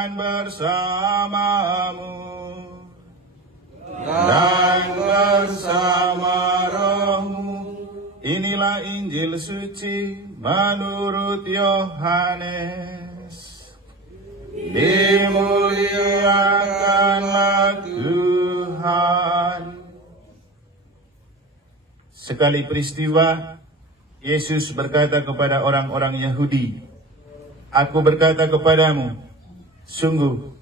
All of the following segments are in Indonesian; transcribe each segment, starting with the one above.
Tuhan bersamamu dan bersama rohmu. Inilah Injil suci menurut Yohanes. Dimuliakanlah Tuhan. Sekali peristiwa, Yesus berkata kepada orang-orang Yahudi, "Aku berkata kepadamu, sungguh,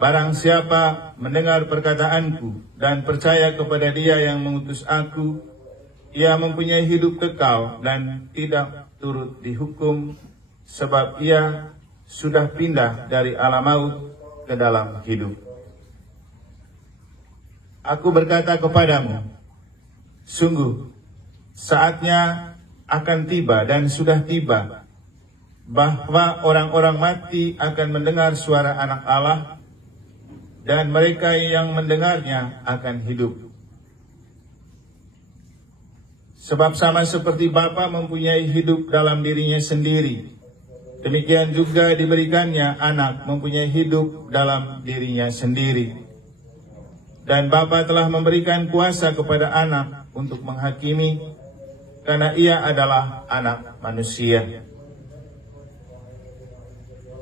barang siapa mendengar perkataanku dan percaya kepada Dia yang mengutus aku, ia mempunyai hidup kekal dan tidak turut dihukum, sebab ia sudah pindah dari alam maut ke dalam hidup. Aku berkata kepadamu, sungguh, saatnya akan tiba dan sudah tiba, bahwa orang-orang mati akan mendengar suara Anak Allah, dan mereka yang mendengarnya akan hidup. Sebab sama seperti Bapa mempunyai hidup dalam dirinya sendiri, demikian juga diberikannya Anak mempunyai hidup dalam dirinya sendiri. Dan Bapa telah memberikan kuasa kepada Anak untuk menghakimi, karena ia adalah Anak manusia.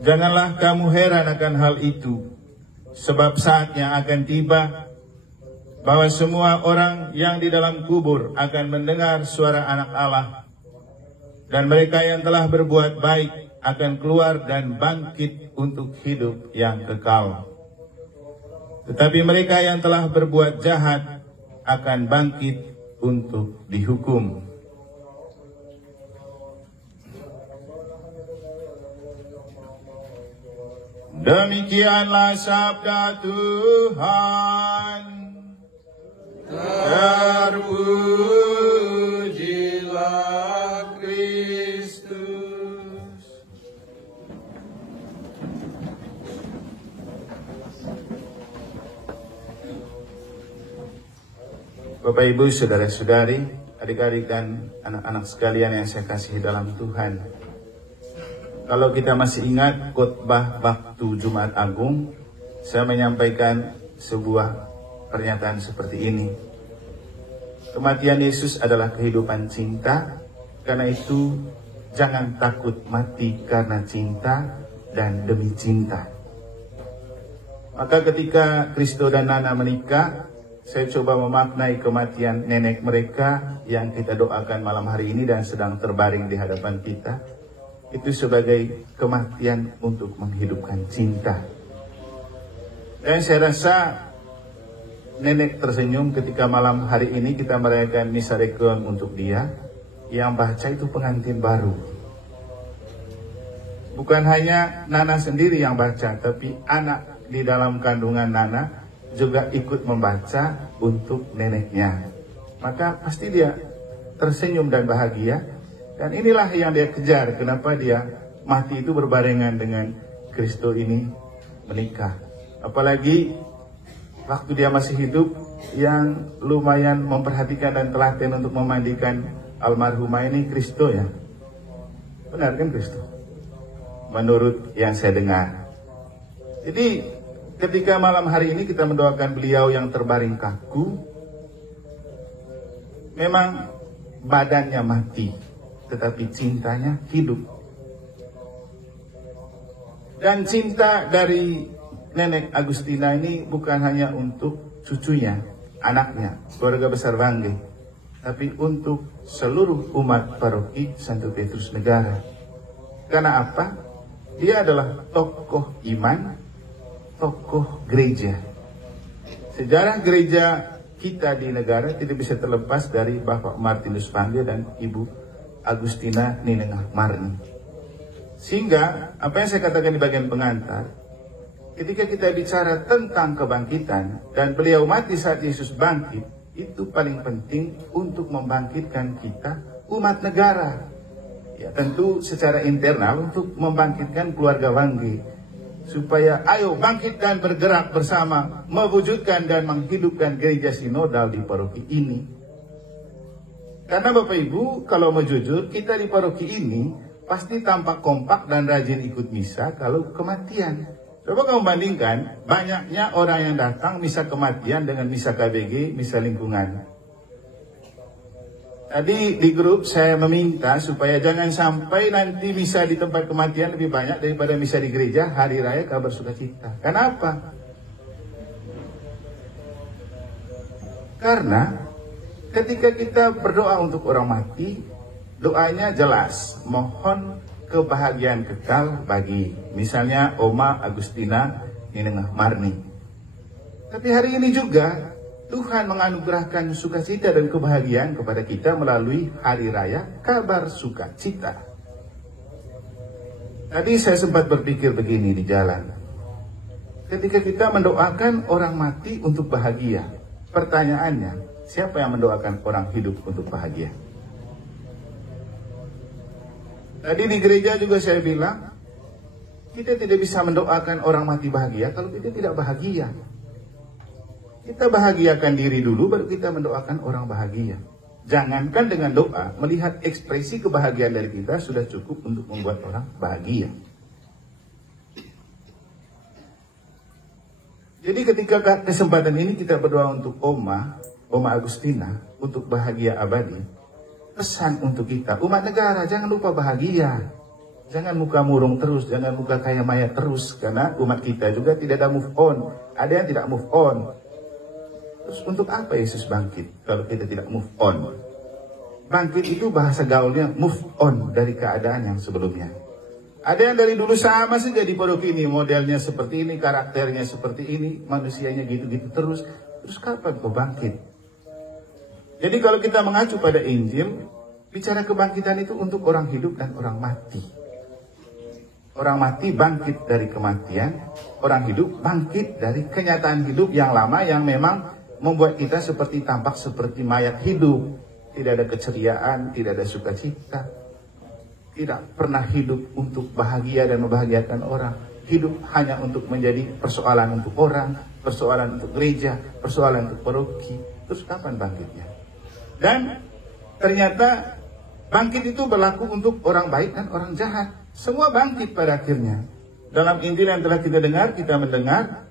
Janganlah kamu heran akan hal itu, sebab saatnya akan tiba bahwa semua orang yang di dalam kubur akan mendengar suara Anak Allah, dan mereka yang telah berbuat baik akan keluar dan bangkit untuk hidup yang kekal. Tetapi mereka yang telah berbuat jahat akan bangkit untuk dihukum." Demikianlah sabda Tuhan. Terpujilah Kristus. Bapak, Ibu, saudara-saudari, adik-adik dan anak-anak sekalian yang saya kasihi dalam Tuhan. Kalau kita masih ingat khotbah waktu Jumat Agung, saya menyampaikan sebuah pernyataan seperti ini. Kematian Yesus adalah kehidupan cinta, karena itu jangan takut mati karena cinta dan demi cinta. Maka ketika Kristo dan Nana menikah, saya coba memaknai kematian nenek mereka yang kita doakan malam hari ini dan sedang terbaring di hadapan kita, itu sebagai kematian untuk menghidupkan cinta. Dan saya rasa nenek tersenyum ketika malam hari ini kita merayakan misa requiem untuk dia. Yang baca itu pengantin baru. Bukan hanya Nana sendiri yang baca, tapi anak di dalam kandungan Nana juga ikut membaca untuk neneknya. Maka pasti dia tersenyum dan bahagia. Dan inilah yang dia kejar, kenapa dia mati itu berbarengan dengan Kristo ini menikah. Apalagi waktu dia masih hidup, yang lumayan memperhatikan dan telaten untuk memandikan almarhumah ini Kristo ya. Benar kan Kristo? Menurut yang saya dengar. Jadi ketika malam hari ini kita mendoakan beliau yang terbaring kaku, memang badannya mati, tetapi cintanya hidup. Dan cinta dari Nenek Agustina ini bukan hanya untuk cucunya, anaknya, keluarga besar Bangge, tapi untuk seluruh umat paroki Santo Petrus Negara. Karena apa? Dia adalah tokoh iman, tokoh gereja. Sejarah gereja kita di negara tidak bisa terlepas dari Bapak Martinus Bangge dan Ibu Agustina Ninengah Marni. Sehingga apa yang saya katakan di bagian pengantar, ketika kita bicara tentang kebangkitan dan beliau mati saat Yesus bangkit, itu paling penting untuk membangkitkan kita umat negara. Ya, tentu secara internal untuk membangkitkan keluarga Bangge, supaya ayo bangkit dan bergerak bersama mewujudkan dan menghidupkan gereja sinodal di paroki ini. Karena Bapak Ibu, kalau mau jujur, kita di paroki ini pasti tampak kompak dan rajin ikut misa kalau kematian. Coba kamu bandingkan banyaknya orang yang datang misa kematian dengan misa KBG, misa lingkungan. Tadi di grup saya meminta supaya jangan sampai nanti misa di tempat kematian lebih banyak daripada misa di gereja hari raya kabar sukacita. Kenapa? Karena ketika kita berdoa untuk orang mati, doanya jelas, mohon kebahagiaan kekal bagi misalnya Oma Agustina Ninengah Marni. Tapi hari ini juga Tuhan menganugerahkan sukacita dan kebahagiaan kepada kita melalui hari raya kabar sukacita. Tadi saya sempat berpikir begini di jalan. Ketika kita mendoakan orang mati untuk bahagia, pertanyaannya, siapa yang mendoakan orang hidup untuk bahagia? Tadi di gereja juga saya bilang, kita tidak bisa mendoakan orang mati bahagia kalau kita tidak bahagia. Kita bahagiakan diri dulu, baru kita mendoakan orang bahagia. Jangankan dengan doa, melihat ekspresi kebahagiaan dari kita sudah cukup untuk membuat orang bahagia. Jadi ketika kesempatan ini kita berdoa untuk Oma Agustina, untuk bahagia abadi. Pesan untuk kita, umat negara, jangan lupa bahagia. Jangan muka murung terus, jangan muka kayak mayat terus. Karena umat kita juga tidak ada move on. Ada yang tidak move on. Terus untuk apa Yesus bangkit kalau kita tidak move on? Bangkit itu bahasa gaulnya move on dari keadaan yang sebelumnya. Ada yang dari dulu sama saja di pondok ini, modelnya seperti ini, karakternya seperti ini, manusianya gitu-gitu terus. Terus kapan kau bangkit? Jadi kalau kita mengacu pada Injil, bicara kebangkitan itu untuk orang hidup dan orang mati. Orang mati bangkit dari kematian, orang hidup bangkit dari kenyataan hidup yang lama yang memang membuat kita seperti tampak seperti mayat hidup. Tidak ada keceriaan, tidak ada sukacita. Tidak pernah hidup untuk bahagia dan membahagiakan orang. Hidup hanya untuk menjadi persoalan untuk orang, persoalan untuk gereja, persoalan untuk paroki. Terus kapan bangkitnya? Dan ternyata bangkit itu berlaku untuk orang baik dan orang jahat. Semua bangkit pada akhirnya. Dalam Injil yang telah kita dengar, kita mendengar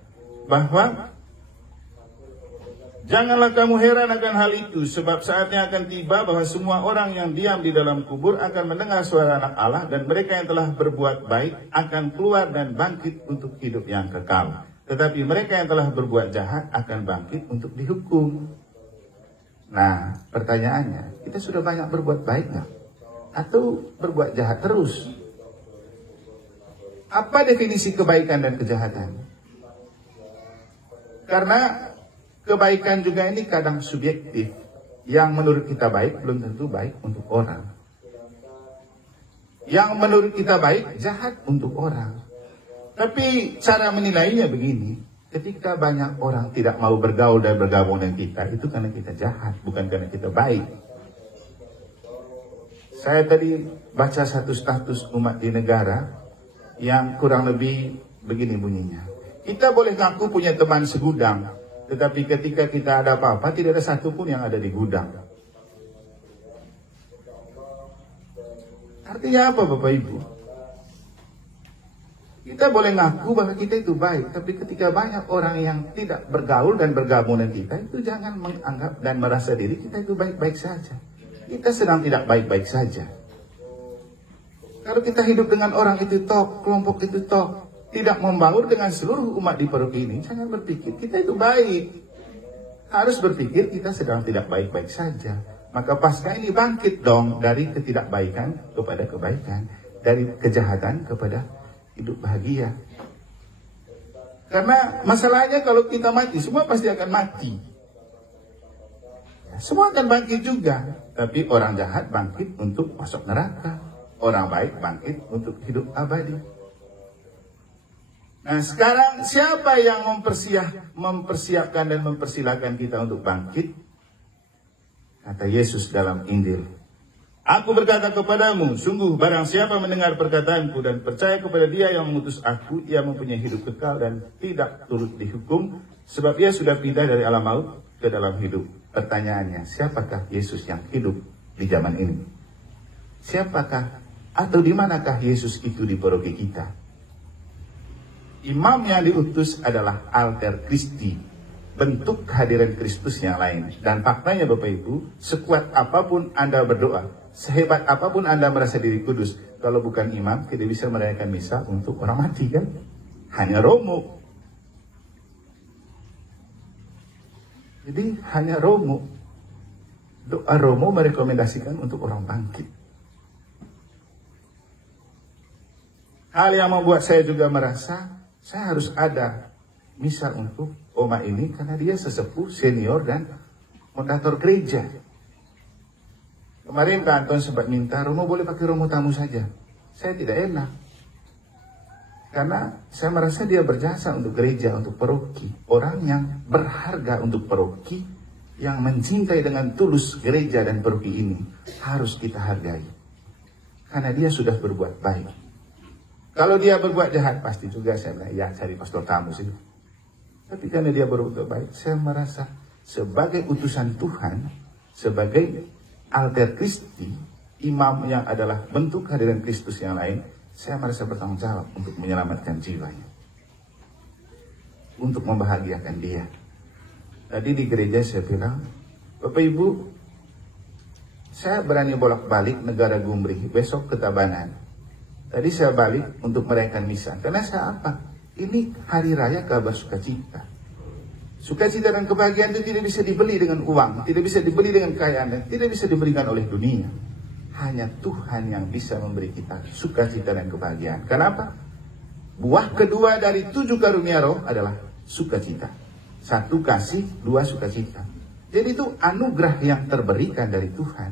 bahwa janganlah kamu heran akan hal itu, sebab saatnya akan tiba bahwa semua orang yang diam di dalam kubur akan mendengar suara Anak Allah, dan mereka yang telah berbuat baik akan keluar dan bangkit untuk hidup yang kekal. Tetapi mereka yang telah berbuat jahat akan bangkit untuk dihukum. Nah, pertanyaannya, kita sudah banyak berbuat baik nggak? Atau berbuat jahat terus? Apa definisi kebaikan dan kejahatan? Karena kebaikan juga ini kadang subjektif. Yang menurut kita baik, belum tentu baik untuk orang. Yang menurut kita baik, jahat untuk orang. Tapi cara menilainya begini. Ketika banyak orang tidak mau bergaul dan bergabung dengan kita, itu karena kita jahat, bukan karena kita baik. Saya tadi baca satu status umat di negara yang kurang lebih begini bunyinya. Kita boleh ngaku punya teman segudang, tetapi ketika kita ada apa-apa, tidak ada satupun yang ada di gudang. Artinya apa Bapak Ibu? Kita boleh ngaku bahwa kita itu baik, tapi ketika banyak orang yang tidak bergaul dan bergabung dengan kita, itu jangan menganggap dan merasa diri kita itu baik-baik saja. Kita sedang tidak baik-baik saja. Kalau kita hidup dengan orang itu toh, kelompok itu toh, tidak membangun dengan seluruh umat di paroki ini, jangan berpikir kita itu baik. Harus berpikir kita sedang tidak baik-baik saja. Maka pasca ini bangkit dong dari ketidakbaikan kepada kebaikan, dari kejahatan kepada hidup bahagia. Karena masalahnya kalau kita mati, semua pasti akan mati. Semua akan bangkit juga. Tapi orang jahat bangkit untuk masuk neraka. Orang baik bangkit untuk hidup abadi. Nah sekarang siapa yang mempersiapkan dan mempersilahkan kita untuk bangkit? Kata Yesus dalam Injil. Aku berkata kepadamu, sungguh barang siapa mendengar perkataanku dan percaya kepada Dia yang mengutus aku, ia mempunyai hidup kekal dan tidak turut dihukum, sebab ia sudah pindah dari alam maut ke dalam hidup. Pertanyaannya, siapakah Yesus yang hidup di zaman ini? Siapakah atau di manakah Yesus itu di paroki kita? Imam yang diutus adalah alter Christi, bentuk kehadiran Kristus yang lain. Dan faktanya Bapak Ibu, sekuat apapun Anda berdoa, sehebat apapun Anda merasa diri kudus, kalau bukan imam tidak bisa merayakan misa untuk orang mati kan? Hanya romo. Jadi hanya romo. Doa romo merekomendasikan untuk orang bangkit. Hal yang membuat saya juga merasa saya harus ada misa untuk Oma ini karena dia sesepuh, senior, dan moderator gereja. Kemarin Kak Anton sempat minta, Romo boleh pakai romo tamu saja. Saya tidak enak. Karena saya merasa dia berjasa untuk gereja, untuk paroki. Orang yang berharga untuk paroki, yang mencintai dengan tulus gereja dan paroki ini, harus kita hargai. Karena dia sudah berbuat baik. Kalau dia berbuat jahat, pasti juga saya bilang, ya cari pastor tamu sih. Tapi karena dia berbuat baik, saya merasa sebagai utusan Tuhan, sebagai alter Christi, imam yang adalah bentuk kehadiran Kristus yang lain, saya merasa bertanggung jawab untuk menyelamatkan jiwanya. Untuk membahagiakan dia. Tadi di gereja saya bilang, Bapak Ibu, saya berani bolak-balik negara Gumbri, besok ke Tabanan. Tadi saya balik untuk merayakan misa. Karena saya apa? Ini hari raya kabar sukacita. Sukacita dan kebahagiaan itu tidak bisa dibeli dengan uang, tidak bisa dibeli dengan kekayaan, dan tidak bisa diberikan oleh dunia. Hanya Tuhan yang bisa memberi kita sukacita dan kebahagiaan. Kenapa? Buah kedua dari 7 karunia roh adalah sukacita. 1 kasih, 2 sukacita. Jadi itu anugerah yang terberikan dari Tuhan.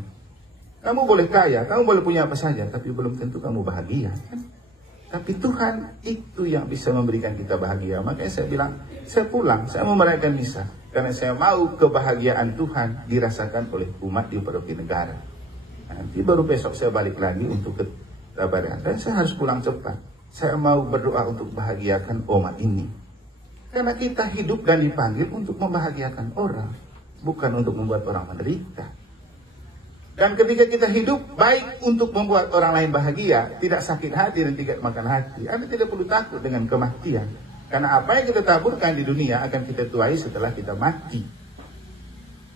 Kamu boleh kaya, kamu boleh punya apa saja, tapi belum tentu kamu bahagia. Kan? Tapi Tuhan itu yang bisa memberikan kita bahagia. Makanya saya bilang, saya pulang, saya mau merayakan misa. Karena saya mau kebahagiaan Tuhan dirasakan oleh umat di paroki negara. Nanti baru besok saya balik lagi untuk ke Tabanan. Dan saya harus pulang cepat. Saya mau berdoa untuk bahagiakan umat ini. Karena kita hidup dan dipanggil untuk membahagiakan orang. Bukan untuk membuat orang menderita. Dan ketika kita hidup baik untuk membuat orang lain bahagia, tidak sakit hati dan tidak makan hati, Anda tidak perlu takut dengan kematian. Karena apa yang kita taburkan di dunia akan kita tuai setelah kita mati.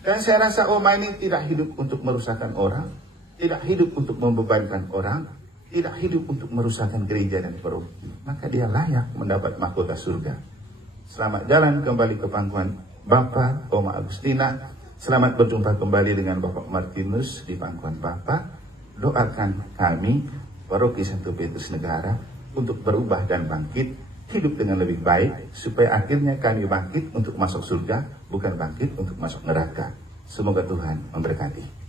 Dan saya rasa Oma ini tidak hidup untuk merusakkan orang, tidak hidup untuk membebankan orang, tidak hidup untuk merusakkan gereja dan paroki. Maka dia layak mendapat mahkota surga. Selamat jalan kembali ke pangkuan Bapak Oma Agustina. Selamat berjumpa kembali dengan Bapak Martinus di pangkuan Bapak. Doakan kami, Paroki Santo Petrus Negara, untuk berubah dan bangkit, hidup dengan lebih baik, supaya akhirnya kami bangkit untuk masuk surga, bukan bangkit untuk masuk neraka. Semoga Tuhan memberkati.